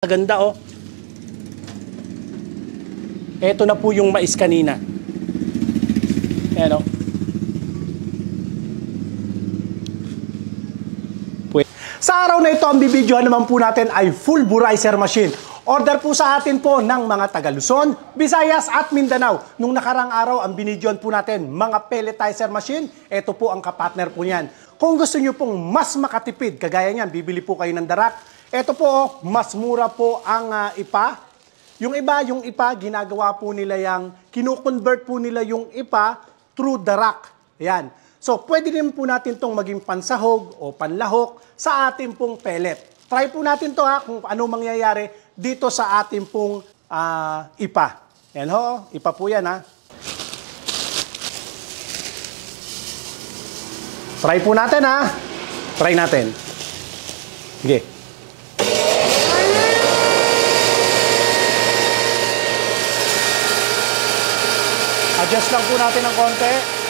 Maganda oh. Ito na po yung mais kanina. Ayan oh. Sa araw na ito, ang bibidyohan naman po natin ay pulverizer machine. Order po sa atin po ng mga taga Luzon, Visayas at Mindanao. Nung nakarang araw, ang binidyohan po natin, mga pelletizer machine. Ito po ang kapartner po niyan. Kung gusto nyo pong mas makatipid, kagaya niyan, bibili po kayo ng darak. Ito po, mas mura po ang IPA. Yung IPA, ginagawa po nila yung, kinu-convert po nila yung IPA through darak. Yan. So, pwede din po natin itong maging pansahog o panlahok sa ating pong pellet. Try po natin to ha, kung ano mangyayari dito sa ating pong IPA. Yan ho, IPA po yan ha. Try po natin ha. Try natin. Sige. Adjust lang po natin ng konti.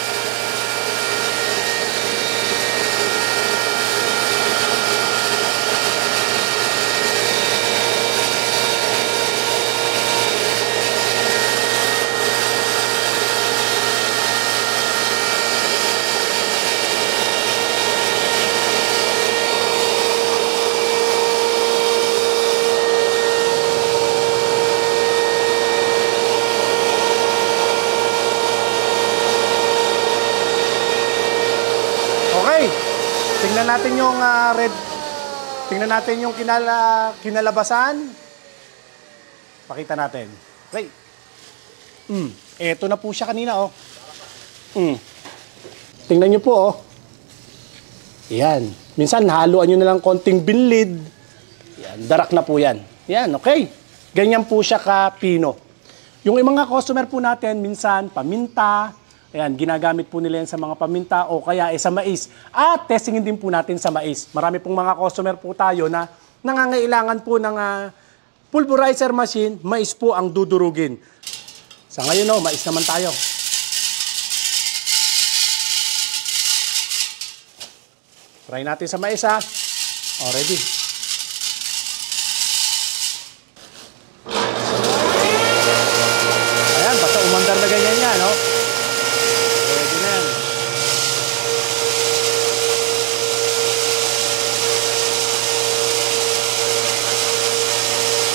Tingnan natin yung red. Tingnan natin yung kinalabasan. Pakita natin. Okay. Eto na po siya kanina, oh. Tingnan nyo po, oh. Yan. Minsan, haluan nyo na lang konting binlid. Yan. Darak na po yan. Yan, okay. Ganyan po siya ka-pino. Yung mga customer po natin, minsan, paminta. Ayan, ginagamit po nila yan sa mga paminta o kaya sa mais. At testingin din po natin sa mais. Marami pong mga customer po tayo na nangangailangan po ng pulverizer machine, mais po ang dudurugin. Sa ngayon, no, mais naman tayo. Try natin sa mais ha. O, ready. Ayan, basta umandar na ganyan yan, no?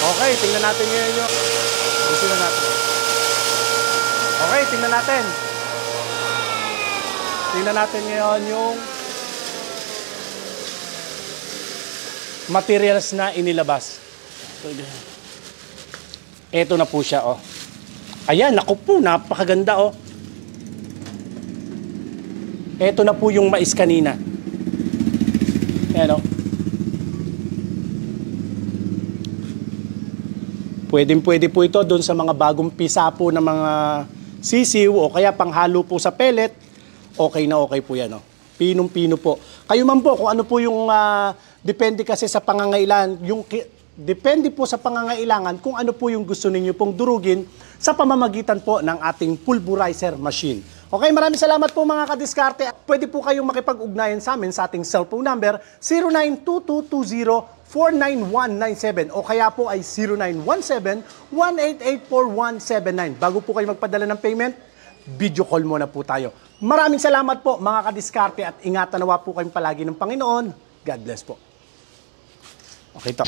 Okay, tingnan natin ngayon yung... Gusto na natin. Okay, tingnan natin. Tingnan natin ngayon yung materials na inilabas. Ito na po siya, oh. Ayan, naku po, napakaganda, oh. Ito na po yung mais kanina. Ayan, oh. Pwede po ito doon sa mga bagong pisa po ng mga sisiw o kaya panghalo po sa pellet. Okay na okay po yan. Oh. Pinong-pino po. Kayo man po kung ano po yung depende kasi sa pangangailangan. Depende po sa pangangailangan kung ano po yung gusto ninyo pong durugin sa pamamagitan po ng ating pulverizer machine. Okay, maraming salamat po mga kadiskarte. Pwede po kayong makipag-ugnayan sa amin sa ating cellphone number 092220-49197 o kaya po ay 0917-1884179. Bago po kayo magpadala ng payment, video call muna po tayo. Maraming salamat po mga kadiskarte at ingatan nawa po kayong palagi ng Panginoon. God bless po. Okay to.